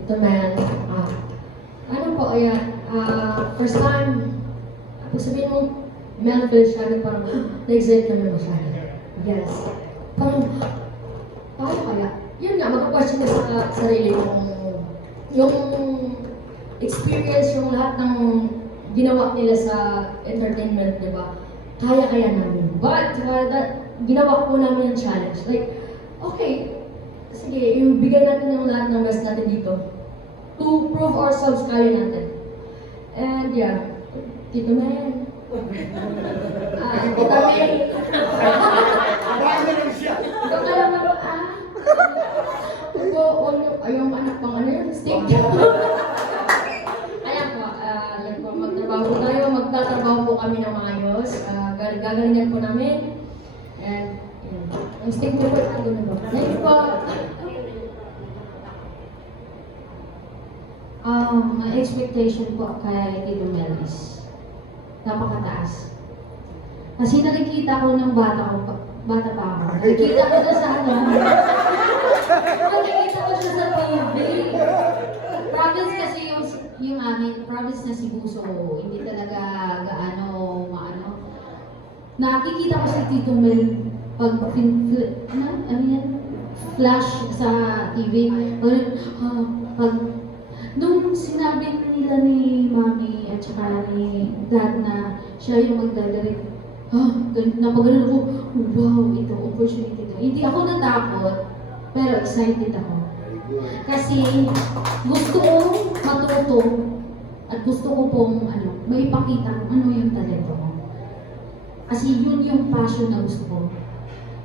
Ito man, ano po, ayan, first time, kung sabihin mo, Mel Feliciano, parang na-excite naman masyado. Yes. Parang, paano kaya? Yun nga, magka-question ka sa sarili kung yung experience, yung lahat ng ginawa nila sa entertainment, di ba? Kaya-kaya namin. But, ginawa ko namin yung challenge. Like, okay, sige, ibigay natin yung lahat ng best natin dito to prove ourselves kaya natin. And yeah, Tito Mel. Tita May. Ikaw ka lang ako, yung anak pang ano yun, steak. Ayan po, yan po, magtrabaho po tayo, magtatrabaho po kami ng maayos. Gagalingan po namin. And, yun. Ang steak po po, ano na ba? Ngayon po, my expectation po kay Tito Mel is napakataas. Kasi nakikita ko ng bata pa ako. Nakikita ko siya sa ano. Nakikita ko siya sa TV. Province kasi yung amin, province na Cebu, so hindi talaga gaano maano. Nakikita ko si Tito Mel pag flash sa TV. Pag nung sinabi nila ni Mami at saka ni Dad na siya yung magdadirect, napagalan ako, wow, ito, opportunity to. Hindi ako natakot, pero excited ako. Kasi gusto kong matuto at gusto ko pong maipakita kung ano yung talento ko. Kasi yun yung passion na gusto ko.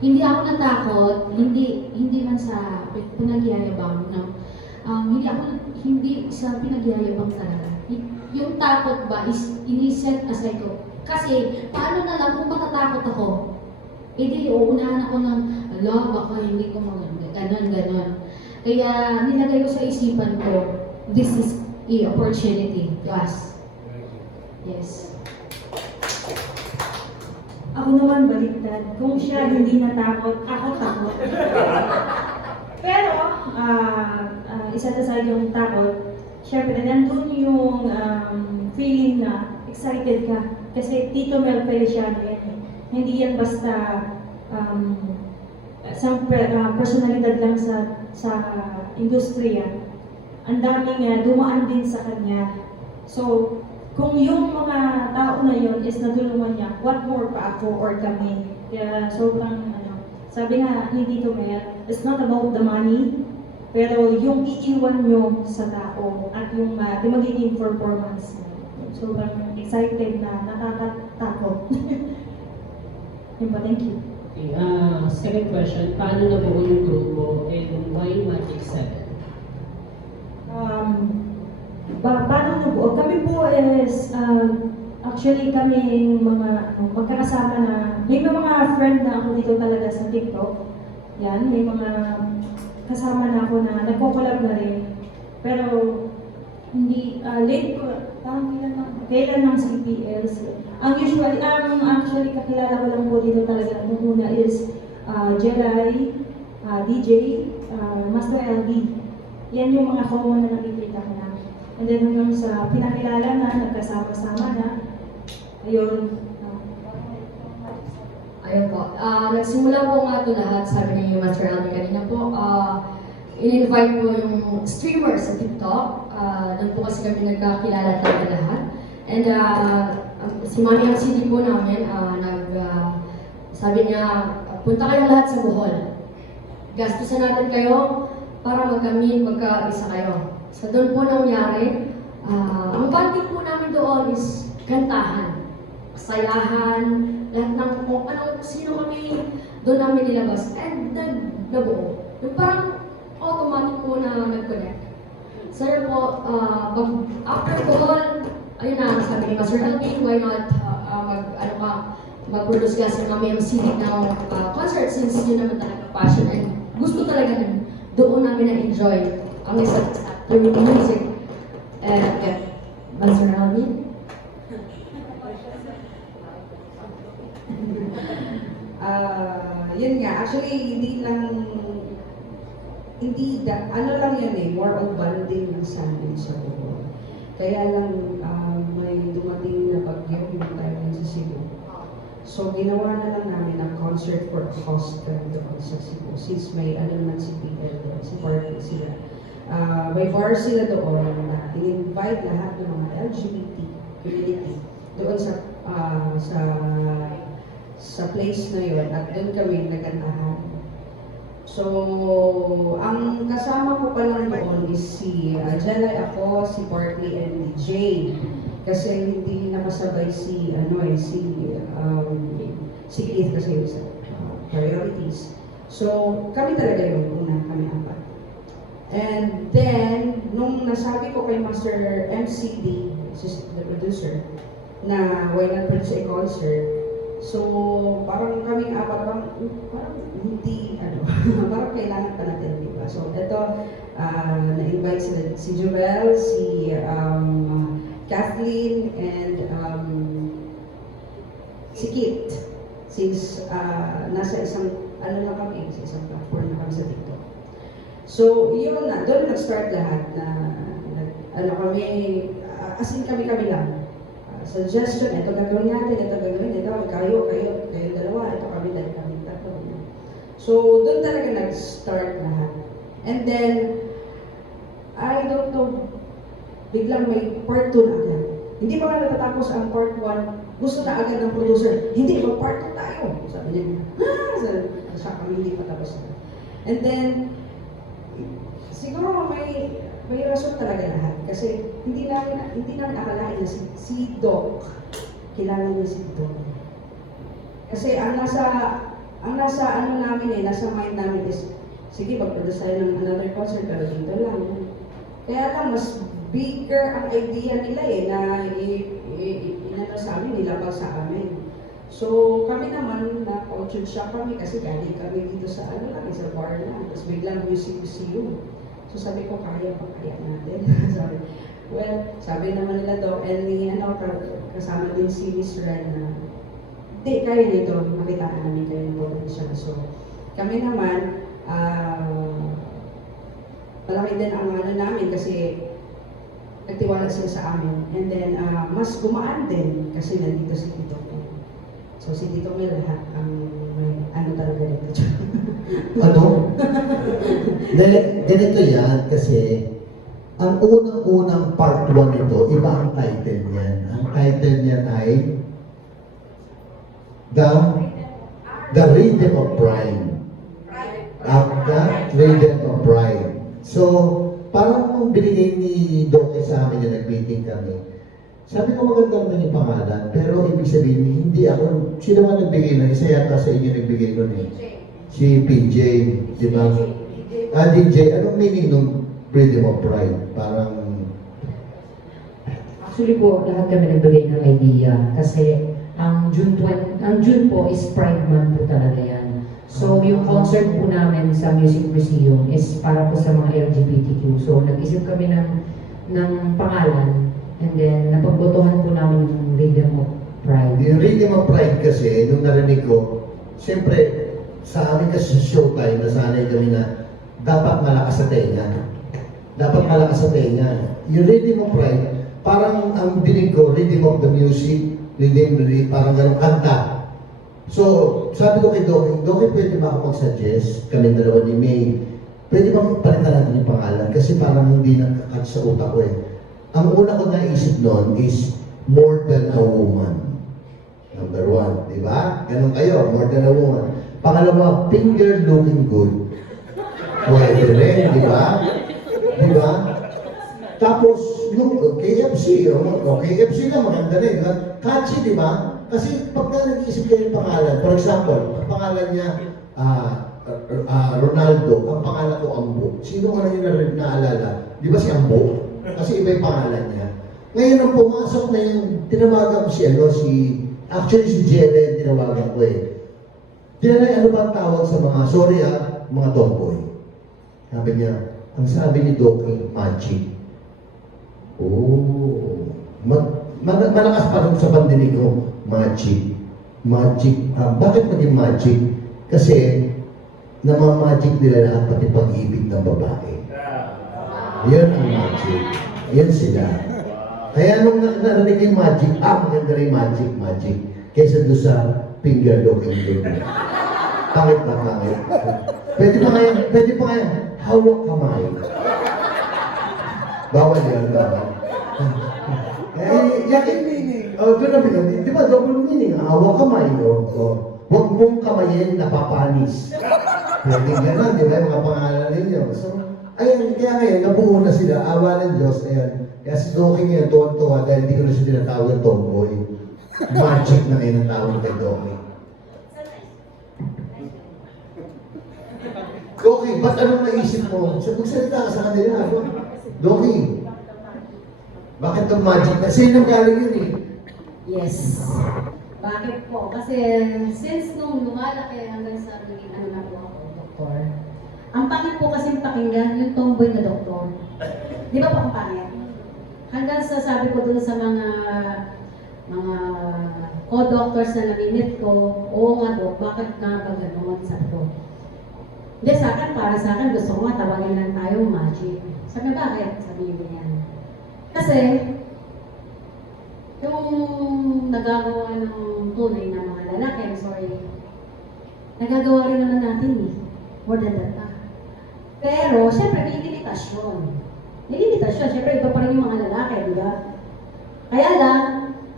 Hindi ako natakot, hindi man sa pinagyayabang, no? Hindi sa pinagyayabang talaga. Yung takot ba is ini-set aside ko. Kasi paano na lang kung matatakot ako, edi uunahan ako ng, baka hindi ko ganon. Kaya nilagay ko sa isipan ko, this is a opportunity to us. Yes. Ako naman baliktad. Kung siya hindi natakot, ako takot. Pero, isa yung takot, syempre nandun yung feeling na excited ka. Kasi Tito Mel Feliciano yan eh. Hindi yan basta isang personalidad lang sa industriya. Ang daming dumaan din sa kanya. So, kung yung mga tao na yun is natulungan niya, what more pa ako or kami? Kaya sobrang sabi nga ni Tito Mel, it's not about the money, pero yung iiwan nyo sa tao at yung magiging performance. Sobrang excited na nakakatakot. Yun pa, thank you. Okay, second question, paano nabuo yung grupo and why Magic 7? Paano nabuo? Kami po is, actually kami mga magkakasama na, may mga friend na ako dito talaga sa TikTok. Yan, may mga kasama na ako na nagko-collab na rin. Pero, hindi, late ko, kailan ng CPLs. Actually, kakilala ko lang po dito talaga. Nung una is Jelay, DJ, Master LB. Yan yung mga common na nakikita ko na. And then hanggang sa pinakilala na, nagkasama-sama na, ayun. Ayun po. Nagsimula po nga ito lahat, sabi ni Master Alvin kanina po. In-invite po yung streamers sa TikTok. Doon po kasi kami nagkakilala talaga lahat. And si Mami MCD po namin, sabi niya, punta kayo lahat sa Bohol. Gastusan natin kayo para magkaisa kayo. So doon po nangyari, ang bonding po namin doon is kantahan, kasayahan, lahat ng kung anong sino kami, doon namin nilabas. And nabuo. Yung parang automatic po na nag-connect. So yun po, after Bohol, ayun na, sabi ni Master Alvin, why not mag-produce kasi kami MCD ng concert since yun naman talaga passion and gusto talaga nun. Doon namin na-enjoy ang isa't isa through music. And yeah, Master Alvin. Yun nga, actually, hindi lang hindi, ano lang yan eh, more on bonding ng Sunday sa buo. Kaya lang may dumating na bagyo yung tayo sa Cebu. So ginawa na lang namin ang concert for Costa doon sa Cebu. Since may ano naman si PL doon, si party sila. May bar sila doon na in-invite lahat ng mga LGBT community doon sa place na yun at doon kami nagandahan. So, ang kasama ko pa lang doon is si Jelay ako, si Bartley and Jay. Kasi hindi na masabay si Keith kasi sa priorities. So, kami talaga yun, kami apat. And then, nung nasabi ko kay Master MCD, the producer, na why not produce a concert, so parang kaming apat, parang hindi, parang kailangan pa natin, di ba? So, ito, na-invite sila, si Joel, si Kathleen, and si Kit. Since nasa isang, na kami, sa isang platform na kami sa TikTok. So, yun na, doon nag-start lahat na, kami, as in kami lang. Suggestion, ito gagawin natin, kayo dalawa, ito kami tatlo. So, doon talaga nag-start lahat. And then, I don't know, biglang may part 2 na agad. Hindi pa nga natatapos ang part 1, gusto na agad ng producer, hindi, mag-part 2 tayo. Sabi niya, sa kami hindi pa tapos na. And then, siguro may rason talaga lahat. Kasi hindi namin akalain na si Doc, kilala niya si Doc. Kasi ang nasa nasa mind namin is, sige, mag-produce tayo ng another concert, pero dito lang. Kaya lang, mas bigger ang idea nila na inano sa amin, nilabag sa amin. So, kami naman, na-cultured shock kami kasi galing kami dito sa sa bar lang. Tapos biglang music museum. So, sabi ko, kaya natin. Sabi naman nila daw, and kasama din si Miss Ren na, hindi, kaya nito, makitaan namin kayo ng potential. So, kami naman, malaki din ang namin kasi nagtiwala sila sa amin. And then, mas gumaan din kasi nandito si Tito Mel. So, si Tito Mel lahat ang talaga dito. Ganito yan kasi ang unang-unang part 1 nito, iba ang title niyan. Ang title niyan ay The Rhythm of Pride. The Rhythm of Pride. So, parang nung binigay ni Doke sa amin na nag-meeting kami, sabi ko maganda naman yung pangalan, pero ibig sabihin, hindi ako, sino man nagbigay na, isa yata sa inyo nagbigay nun eh. Si PJ, di ba? DJ, anong meaning nung Freedom of Pride? Parang... Actually po, lahat kami nagbigay ng idea kasi ang June po is Pride Month po talaga yan. So, yung concert po namin sa Music Museum is para po sa mga LGBTQ. So, nag-isip kami ng pangalan and then napagbotohan po namin yung Rhythm of Pride. Yung Rhythm of Pride kasi, nung narinig ko, siyempre, sa amin kasi sa showtime, nasanay kami na dapat malakas sa tenga. Dapat malakas sa tenga. Yung Rhythm of Pride, parang ang dinig ko, Rhythm of the Music, parang gano'ng kanta. So, sabi ko kay Doki, pwede ba ako mag-suggest, kami dalawa ni May, pwede bang palitan natin yung pangalan? Kasi parang hindi nakakatch sa utak ko eh. Ang una ko naisip noon is More Than a Woman. Number 1, di ba? Ganun kayo, More Than a Woman. Pangalawa, Finger Looking Good. Pwede rin, di ba? Di ba? Tapos, yung KFC, KFC na maganda rin. Catchy, di ba? Kasi pagka nag-iisip kayo yung pangalan, for example, ang pangalan niya, Ronaldo, ang pangalan ko Ambo. Sino ka na yung naalala? Di ba si Ambo? Kasi iba yung pangalan niya. Ngayon, nung pumasok na yung, tinawagan ko actually si Jelen, tinawagan ko eh. Tinanay, ano ba ang tawag sa mga, mga tomboy? Sabi niya, ang sabi ni Doki, magic. Oh, malakas pa rin sa pandinig ko, magic. Bakit maging magic? Kasi namamagic nila lahat pati pag-ibig ng babae. Yun ang magic. Yan sila. Kaya nung narinig yung magic, maganda rin magic. Kaysa doon sa finger looking game. Pangit na pangit. Pwede pa kaya, hawak kamay. Bawal yan, bawal. Yakin meaning. Doon na pinag, di ba, double meaning, hawak kamay. Huwag mong kamayin, napapanis. Pwede gano'n, di ba, yung mga pangalan ninyo. So, ayan, kaya ngayon, nabuo na sila, awa ng Diyos, ayan. Kaya si Doki ngayon, tuwan-tuwa, dahil hindi ko na siya tinatawag ng tomboy. Magic na ngayon ang tawag kay Doki. Doki, ba't anong naisip mo? Magsalita ka sa kanila. Doki, bakit itong magic na? Sino galing yun eh? Yes. Bakit po? Kasi since nung lumalaki hanggang sa naging ano na po ako, doktor, ang pangit po kasing pakinggan yung tomboy na doktor. Di ba po ang pangit? Hanggang sa sabi ko dun sa mga co-doctors na nag-meet ko, oo nga dok, bakit nga ba gano'n? Sabi ko. Hindi, sa akin, para sa akin, gusto ko nga tawagin lang tayo magic. Sabi bakit? Sabi niyo ganyan. Kasi, yung nagagawa ng tunay na mga lalaki, I'm sorry, nagagawa rin naman natin eh. More than that. Pero, syempre, may limitasyon. May limitasyon. Syempre, iba pa rin yung mga lalaki, di ba? Kaya lang,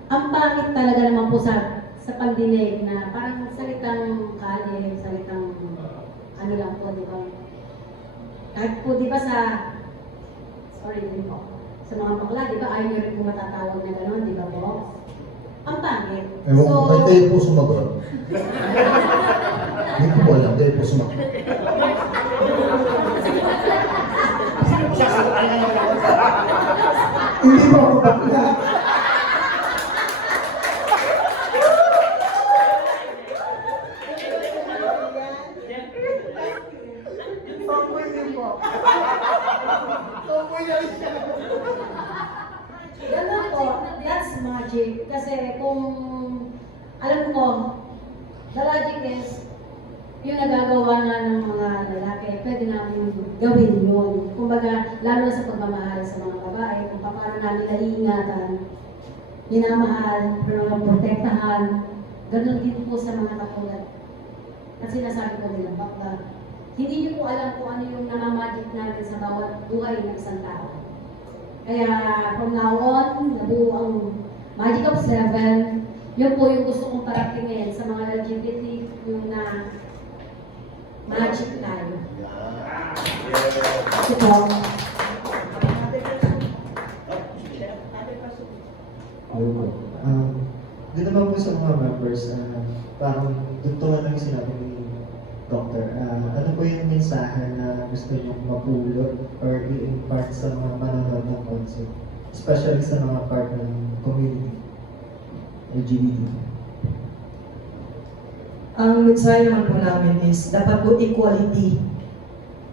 ang pangit talaga naman po sa pandinig na parang salitang kalye, salitang ano lang po, di ba? Kahit po, di ba sorry din po, sa mga bakla, di ba, ayaw nyo rin po matatawag na gano'n, di ba po? Ang pangit. Ewan ko, kayo po sumagot. Hindi ko po alam, kayo po sumagot. Hindi mo ako bakla. Ganun po, that's magic. Kasi kung, alam ko, the logic is, yung nagagawa nga ng mga lalaki, pwede namin gawin yun. Kumbaga, lalo na sa pagmamahal sa mga babae, kung paano namin naiingatan, minamahal, protektahan, ganun din po sa mga katulad. At sinasabi ko nila, bakla, hindi niyo po alam kung ano yung namamagic namin sa bawat buhay ng isang tao. Kaya from now on, nabuo ang Magic of Seven. Yun po yung gusto kong paratingin sa mga LGBT, yung na magic tayo. Ito po. Doon naman po sa mga members, parang tuntuhan lang yung sinabi ni Doctor. Ano po yung mensahe na gusto nyo mapulot or i-impart sa mga manonood ng concert? Especially sa mga part ng community, LGBT. Ang mensahe naman po namin is dapat po equality.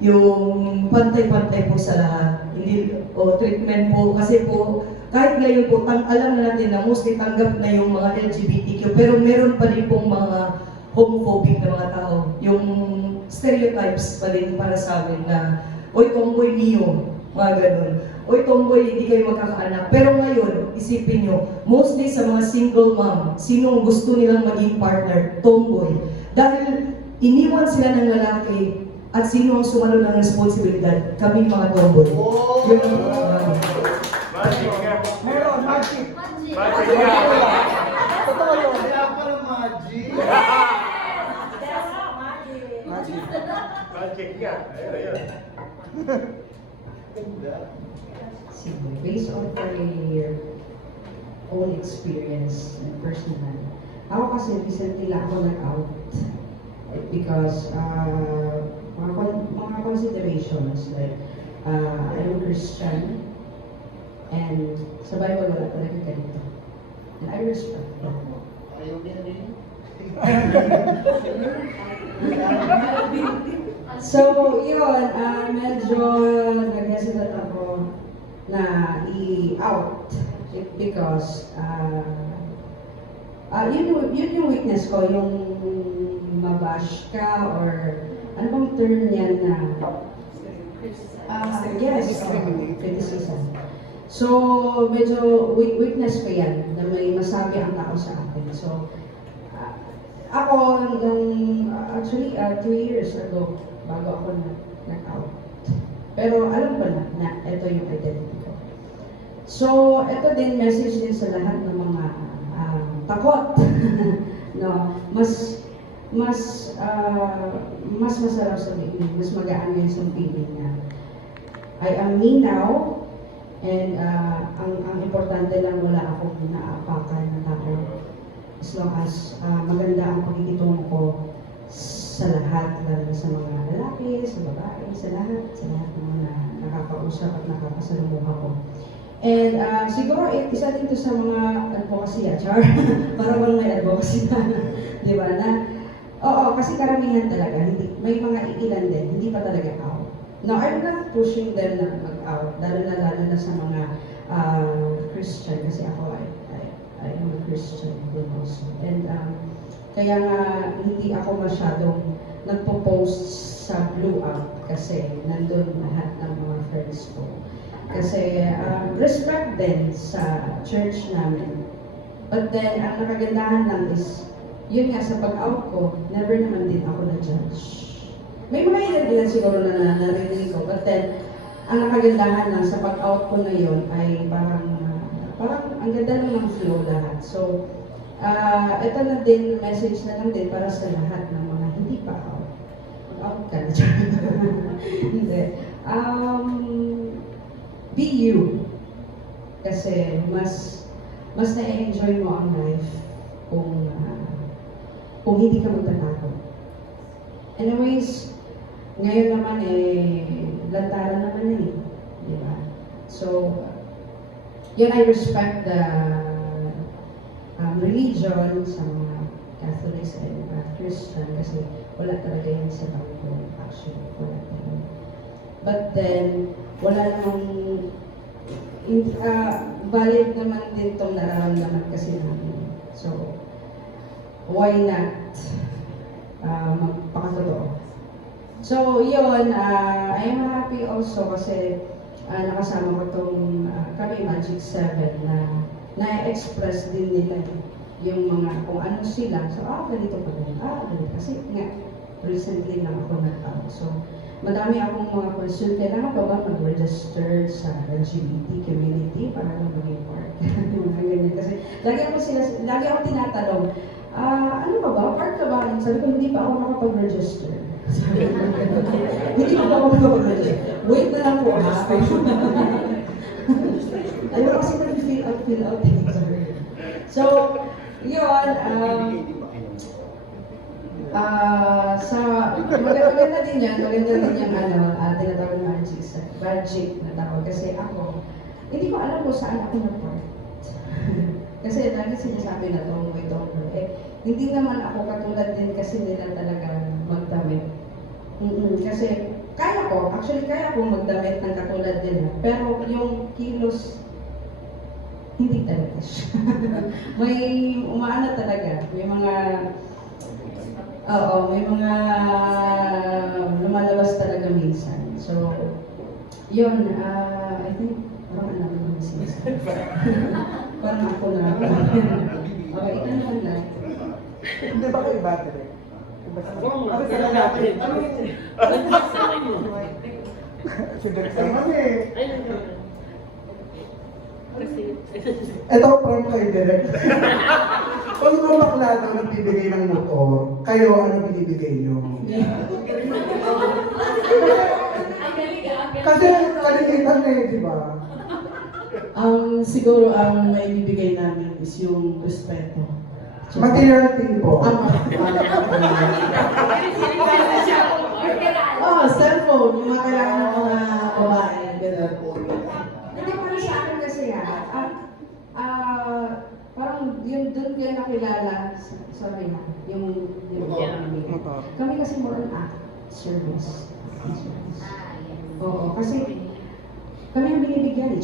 Yung pantay-pantay po sa lahat. Hindi, treatment po. Kasi po, kahit ngayon po, alam na natin na mostly tanggap na yung mga LGBTQ, pero meron pa rin pong mga homophobic na mga tao. Yung stereotypes pa rin para sa amin na, oy, tomboy niyo, mga ganun. Oy, tomboy, hindi kayo magkakaanak. Pero ngayon, isipin nyo, mostly sa mga single mom, sinong gusto nilang maging partner? Tomboy. Dahil iniwan sila ng lalaki at sino ang sumalo ng responsibilidad? Kaming mga tomboy. Yun ang Meron, magic. Totoo yun. Kaya pala magic. Magic nga. Ayun. Based on my own experience and personal, ako kasi recently lang ako nag-out because mga considerations like I'm a Christian and sa Bible wala talaga ganito. And I respect that. So, yun, medyo nag-hesitate ako na i-out because yun yung weakness ko, yung mabash ka or ano bang term yan na, yes, criticism. So, medyo weakness ko yan, na may masabi ang tao sa akin. So, ako, actually, 2 years ago, bago ako nag-out. Pero alam ko na ito yung identity ko. So, ito din, message din sa lahat ng mga takot. No, mas masarap sabihin, mas magaan yung sabihin niya. I am me now, and ang importante lang wala akong naapakan na tao. As long as maganda ang pagkikitungo ko sa lahat, lalo na sa mga lalaki, sa babae, sa lahat ng mga nakakausap at nakakasalumuha ko. And siguro, isa din to sa mga advocacy, Char. Para bang may advocacy na, di ba? Oo, kasi karamihan talaga, may mga ilan din, hindi pa talaga out. No, I'm not pushing them na mag-out, lalo na sa mga Christian, kasi ako I am a Christian also. And kaya nga, hindi ako masyadong nagpo-post sa Blue App kasi nandun lahat ng mga friends ko. Kasi respect din sa church namin. But then, ang nakagandahan lang is, yun nga, sa pag-out ko, never naman din ako na-judge. May mga ilan siguro na narinig ko, but then, ang nakagandahan lang sa pag-out ko na yun ay parang ang ganda ng flow lahat. So, ito na din, message na lang din para sa lahat ng mga hindi pa out. Mag-out ka na dyan. Hindi. Be you. Kasi mas na-enjoy mo ang life kung hindi ka magtatakot. Anyways, ngayon naman lantaran naman na di ba? So, yun, I respect the religion sa mga Catholics and Christian kasi wala talaga yun sa Bible, actually. Wala talaga. But then, wala namang valid naman din itong nararamdaman kasi namin. So, why not magpakatotoo? So, yun, I am happy also kasi nakasama ko itong kami Magic 7 na na-express din nila yung mga kung ano sila. So, ganito pa rin. Ganito. Kasi nga, recently lang ako nag-out. So, madami akong mga question. Kailangan pa ba mag-register sa LGBT community para lang maging part? Mga ganyan. Kasi lagi ako tinatanong, ano ba ba? Part ka ba? Sabi ko, hindi pa ako nakapag-register. Sabi ko, hindi pa ako nakapag-register. Wait na lang po, ha? Ayaw kasi nag-fill out. So, yun, maganda din yan yung tinatawag na magic na tawag. Kasi ako, hindi ko alam kung saan ako na-part. Kasi lagi sinasabi na hindi naman ako katulad din kasi nila talaga magdamit. Kasi kaya ko magdamit ng katulad nila. Pero yung kilos, hindi talaga siya. May umaano talaga. May mga lumalabas talaga minsan. So, yun, I think, parang alam mo sinasabi. Parang ako na. Okay, ito naman na. Hindi ba kayo battery? Ito from kayo direct. Kung bakla daw nagbibigay ng motor, kayo ano binibigay nyo? Kasi kalimitan na di ba? Siguro ang maibibigay namin is yung respeto. Materiality po. Cellphone, yung mga kailangan ng mga babae, gano'n po. Hindi ko sa akin kasi parang yun doon kayo nakilala, sorry yung kami kasi more on act, service. Oo, kasi kami ang binibigyan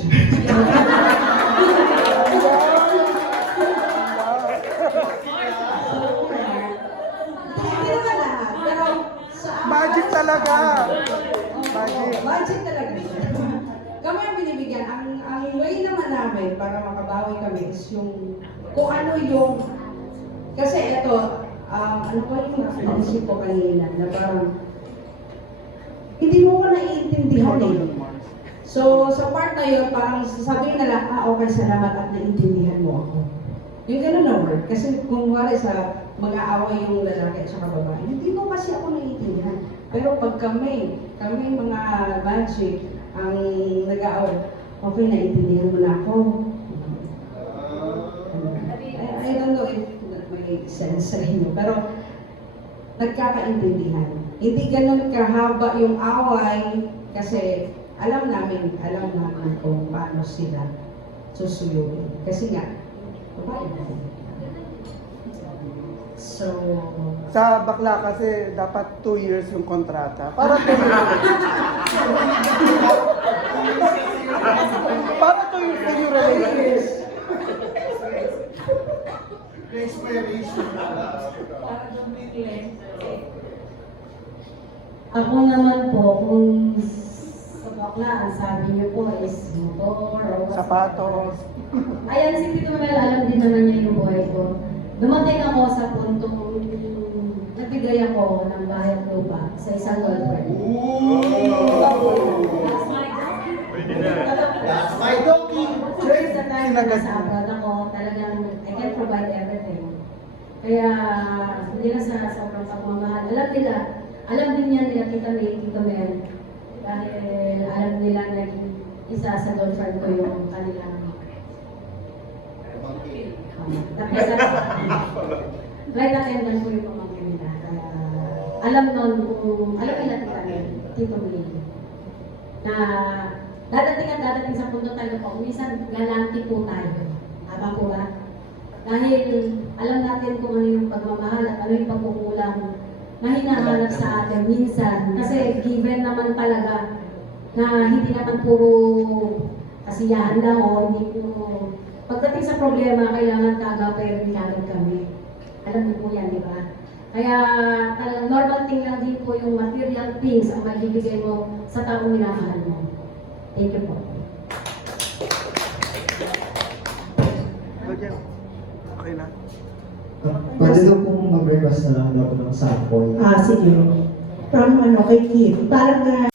Hindi naman lahat, pero sa Magic talaga. Budget talaga siya. Kami ang binibigyan. Ang way naman namin para makabawi kami is yung kung ano yung kasi ito, ano pa yung naisip ko kanina na parang hindi mo ko naiintindihan eh. So, sa part na yun, parang sasabihin na lang, okay, salamat at naiintindihan mo ako. Yung gano'n na word. Kasi kung wala sa mag-aaway yung lalaki at saka babae, hindi mo kasi ako naiintindihan. Pero pag kami mga magic, ang nag-aaway, okay, naiintindihan mo na ako. I don't know if that may sense sa inyo, pero nagkakaintindihan. Hindi ganun kahaba yung away kasi alam namin kung paano sila susuyugin. Kasi nga, babae na. So, Sa bakla kasi dapat 2 years yung kontrata. Para 2 years. Para 2 years din yung relationship. Ako naman po, kung sa bakla, ang sabi niyo po is motor o Sapatos. Ayan, si Tito Mel, alam din naman niya yung buhay ko. Dumating ako sa puntong nagbigay ako ng bahay at lupa sa isang girlfriend. That's my donkey. During the time na nasa abroad ako, talagang I can provide everything. Kaya hindi na sa sobrang pagmamahal. Alam din niya nila Tito Mel. Dahil alam nila na isa sa girlfriend ko yung kanilang tapos flight attendant ko yung pamangkin nila. Alam nila Tita Mel, Tito Mel, na dadating sa punto tayo po, minsan galanti po tayo. Tama po ba? Dahil alam natin kung ano yung pagmamahal at ano yung pagkukulang na hinahanap sa atin minsan. Kasi given naman talaga na hindi naman puro kasiyahan lang o hindi puro pagdating sa problema, kailangan kaagapay rin kagad kami. Alam niyo po yan, di ba? Kaya talagang normal thing lang din po yung material things ang maibibigay mo sa taong minamahal mo. Thank you po. Okay na. Pwede daw pong mag-request na lang daw ng sample. Sige. From kay Keith. Parang